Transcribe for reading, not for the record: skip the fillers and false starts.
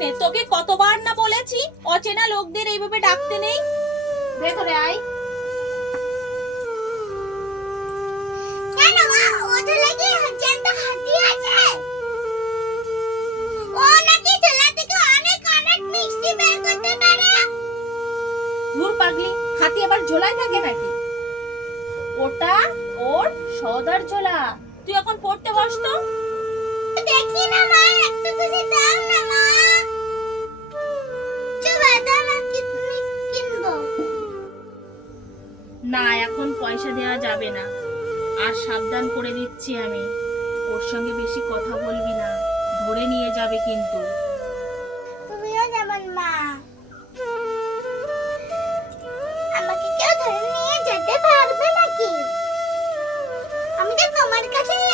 নে, তোকে কতবার না বলেছি অচেনা লোকদের এইভাবে ডাকতে নেই। ভেতরে আয়। কেন মা, ওদের লাগি জ্যান্ত হাতি আছে? ও নাকি ঝোলা থেকে অনেক অনেক মিষ্টি বের করতে পারে। ধুর পাগলি, হাতি আবার ঝোলায় থাকে নাকি? ওটা ওর সওদার ঝোলা। তুই এখন পড়তে বস তো। দেখি না মা, একটু খুশি দাও না মা। চলো দাও না, কিনবো। না, এখন পয়সা দেওয়া যাবে না। আর সাবধান করে দিচ্ছি আমি, ওর সঙ্গে বেশি কথা বলবি না, ধরে নিয়ে যাবে কিন্তু। তুমিও যেমন মা। আমাকে কেউ ধরে নিয়ে যেতে পারবে নাকি? আমি তো তোমার কাছেই